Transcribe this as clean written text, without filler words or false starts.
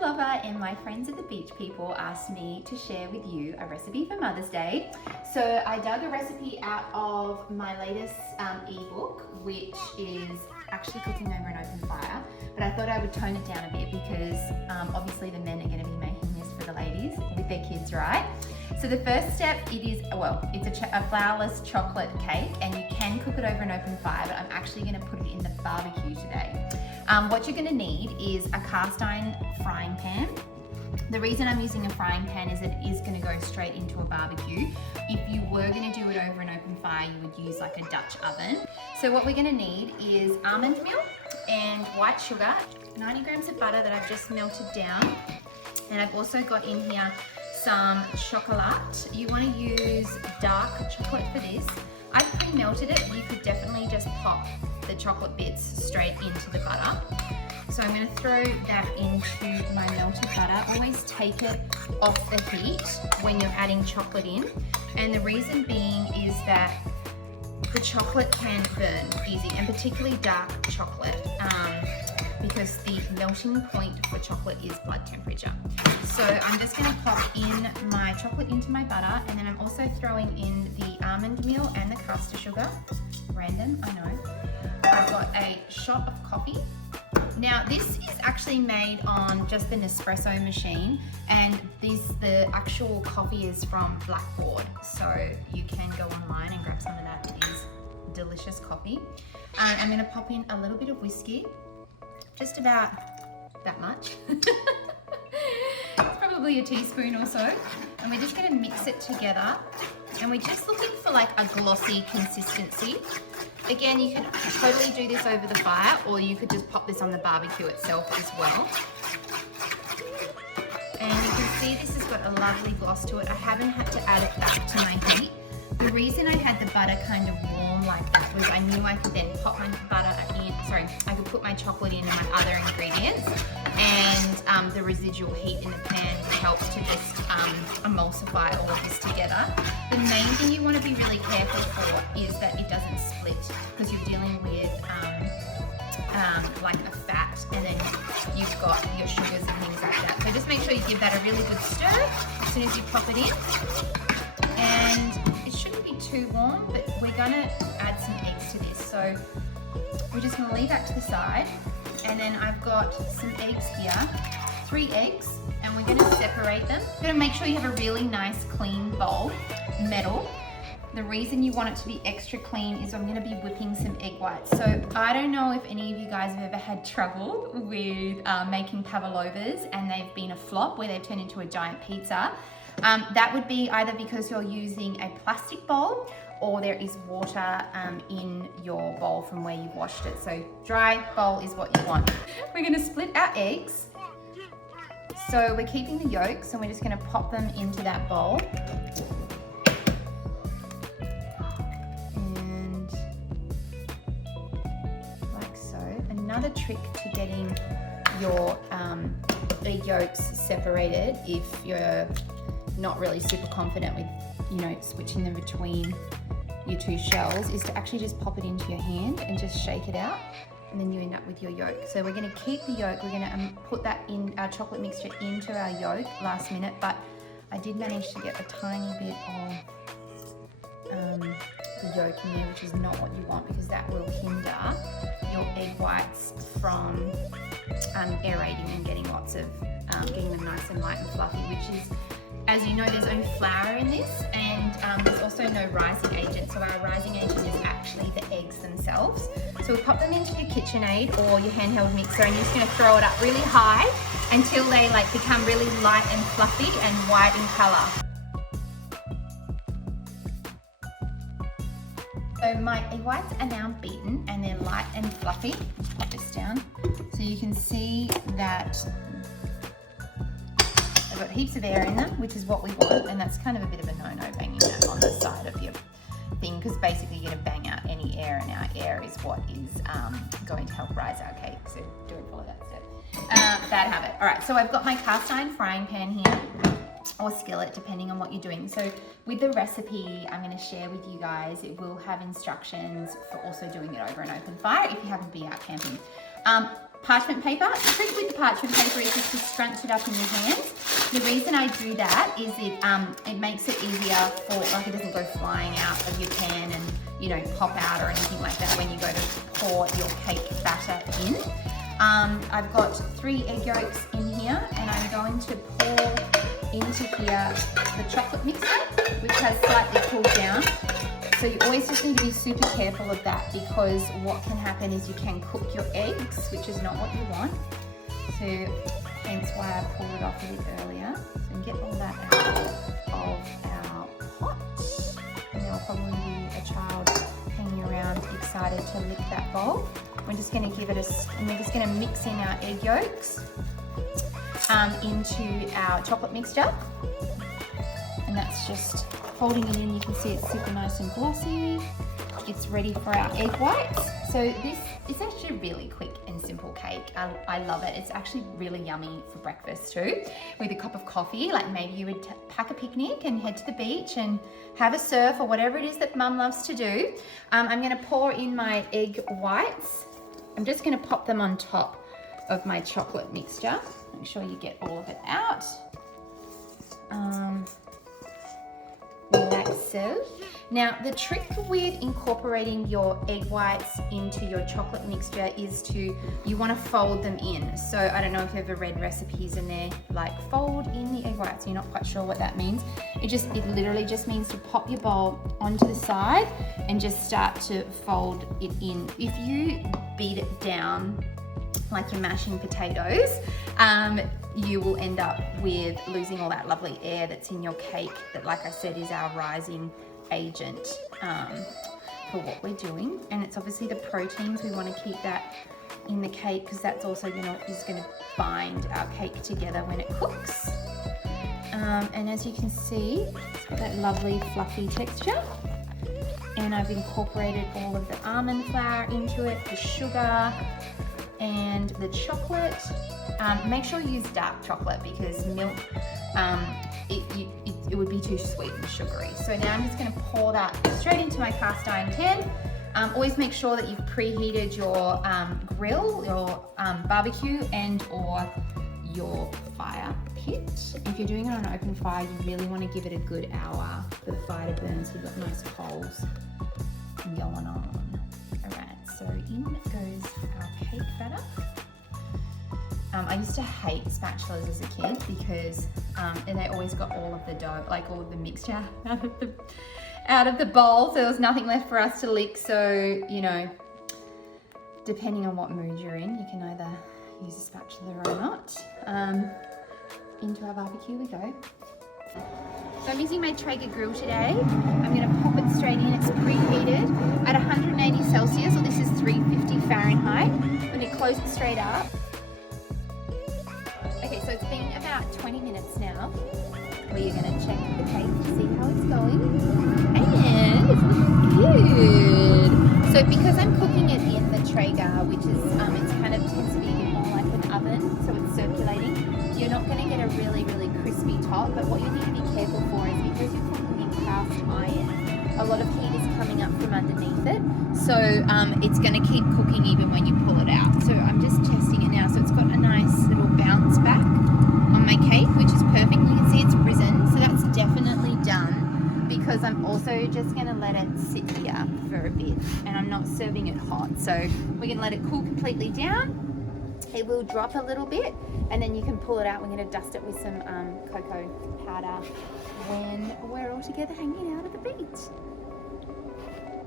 lover and my friends at the beach people asked me to share with you a recipe for Mother's Day. So I dug a recipe out of my latest ebook, which is actually cooking over an open fire, but I thought I would tone it down a bit because obviously the men are going to be making this for the ladies with their kids, right? So the first step, it's a flourless chocolate cake, and you can cook it over an open fire, but I'm actually going to put it in the barbecue today. What you're going to need is a cast iron frying pan. The reason I'm using a frying pan is that it is going to go straight into a barbecue. If you were going to do it over an open fire, you would use like a Dutch oven. So what we're going to need is almond milk and white sugar, 90 grams of butter that I've just melted down, and I've also got in here some chocolate. You want to use dark chocolate for this. I've pre-melted it. You could definitely just pop the chocolate bits straight into the butter. So I'm going to throw that into my melted butter. Always take it off the heat when you're adding chocolate in. And the reason being is that the chocolate can burn easy, and particularly dark chocolate, because the melting point for chocolate is blood temperature. So I'm just going to pop in my chocolate into my butter, and then I'm also throwing in the almond meal and the caster sugar. Random, I know. I've got a shot of coffee. Now this is actually made on just the Nespresso machine, and the actual coffee is from Blackboard, so you can go online and grab some of that. It is delicious coffee. I'm going to pop in a little bit of whiskey, just about that much. It's probably a teaspoon or so, and we're just going to mix it together, and we're just looking for like a glossy consistency. Again, you can totally do this over the fire, or you could just pop this on the barbecue itself as well. And you can see this has got a lovely gloss to it. I haven't had to add it back to my heat. The reason I had the butter kind of warm like that was I knew I could then pop my butter in, I could put my chocolate in and my other ingredients, and the residual heat in the pan helps to just emulsify all of this together. The main thing you want to be really careful for is that it doesn't split, because you're dealing with like a fat, and then you've got your sugars and things like that. So just make sure you give that a really good stir as soon as you pop it in. And it shouldn't be too warm, but we're gonna add some eggs to this. So we're just gonna leave that to the side. And then I've got some eggs here, 3 eggs, and we're gonna separate them. You're gonna make sure you have a really nice clean bowl, metal. The reason you want it to be extra clean is I'm gonna be whipping some egg whites. So I don't know if any of you guys have ever had trouble with making pavlovas and they've been a flop where they've turned into a giant pizza. That would be either because you're using a plastic bowl, or there is water in your bowl from where you've washed it. So dry bowl is what you want. We're gonna split our eggs. So we're keeping the yolks, and we're just gonna pop them into that bowl. And like so. Another trick to getting your egg yolks separated, if you're not really super confident with, switching them between your 2 shells, is to actually just pop it into your hand and just shake it out, and then you end up with your yolk. So we're going to keep the yolk. We're going to put that in our chocolate mixture into our yolk last minute, but I did manage to get a tiny bit of the yolk in there, which is not what you want, because that will hinder your egg whites from aerating and getting lots of getting them nice and light and fluffy, which is, as you know, there's only flour in this, and there's also no rising agent. So our rising agent is actually the eggs themselves. So we'll pop them into your KitchenAid or your handheld mixer, and you're just going to throw it up really high until they become really light and fluffy and white in colour. So my egg whites are now beaten and they're light and fluffy. I'll pop this down so you can see that they've got heaps of air in them, which is what we want, and that's kind of a bit of a no-no, banging that on the side of your thing, because basically you're going to bang out any air, and our air is what is going to help rise our cake. So don't follow that step. Bad habit. All right, so I've got my cast iron frying pan here, or skillet, depending on what you're doing. So with the recipe I'm going to share with you guys, it will have instructions for also doing it over an open fire if you happen to be out camping. parchment paper. The trick with the parchment paper is just to scrunch it up in your hands. The reason I do that is it makes it easier for, like, it doesn't go flying out of your pan and, you know, pop out or anything like that when you go to pour your cake batter in. I've got 3 egg yolks in here, and I'm going to pour into here the chocolate mixture, which has slightly cooled down. So you always just need to be super careful of that, because what can happen is you can cook your eggs, which is not what you want. So hence why I pulled it off a bit earlier. So we get all that out of our pot. And there'll probably be a child hanging around excited to lick that bowl. We're just going to give it and we're just going to mix in our egg yolks into our chocolate mixture. And that's just folding it in. You can see it's super nice and glossy. It's ready for our egg whites. So this is actually a really quick and simple cake. I love it. It's actually really yummy for breakfast too, with a cup of coffee. Like maybe you would pack a picnic and head to the beach and have a surf or whatever it is that Mum loves to do. I'm going to pour in my egg whites. I'm just going to pop them on top of my chocolate mixture. Make sure you get all of it out. Like so. Now the trick with incorporating your egg whites into your chocolate mixture is you want to fold them in. So I don't know if you've ever read recipes and they're like fold in the egg whites, you're not quite sure what that means. It literally just means to pop your bowl onto the side and just start to fold it in. If you beat it down like you're mashing potatoes, you will end up with losing all that lovely air that's in your cake that, like I said, is our rising agent for what we're doing. And it's obviously the proteins, we want to keep that in the cake because that's also is going to bind our cake together when it cooks. And as you can see, it's got that lovely fluffy texture. And I've incorporated all of the almond flour into it, the sugar and the chocolate. Make sure you use dark chocolate because milk, it would be too sweet and sugary. So now I'm just going to pour that straight into my cast iron pan. Always make sure that you've preheated your grill, your barbecue and or your fire pit. If you're doing it on an open fire, you really want to give it a good hour for the fire to burn so you've got nice coals going on. Alright, so in goes our cake batter. I used to hate spatulas as a kid because and they always got all of the dough, like all of the mixture out of the bowl, so there was nothing left for us to lick. So, you know, depending on what mood you're in, you can either use a spatula or not. Into our barbecue we go. So I'm using my Traeger grill today. I'm going to pop it straight in. It's preheated at 180 Celsius, or this is 350 Fahrenheit. I'm going to close it straight up. Okay, so it's been about 20 minutes now. We're going to check the cake to see how it's going. And it's looking good. So because I'm cooking it in the Traeger, which is, it's kind of tends to be a bit more like an oven, so it's circulating, you're not going to get a really, really crispy top. But what you need to be careful for is because you're cooking in cast iron, a lot of heat is coming up from underneath it. So it's going to keep cooking even when you pull it out. So I'm just testing it now. So it's got a nice little bounce back on my cake, which is perfect. You can see it's risen, so that's definitely done, because I'm also just going to let it sit here for a bit, and I'm not serving it hot. So we're going to let it cool completely down. It will drop a little bit, and then you can pull it out. We're going to dust it with some cocoa powder when we're all together hanging out at the beach.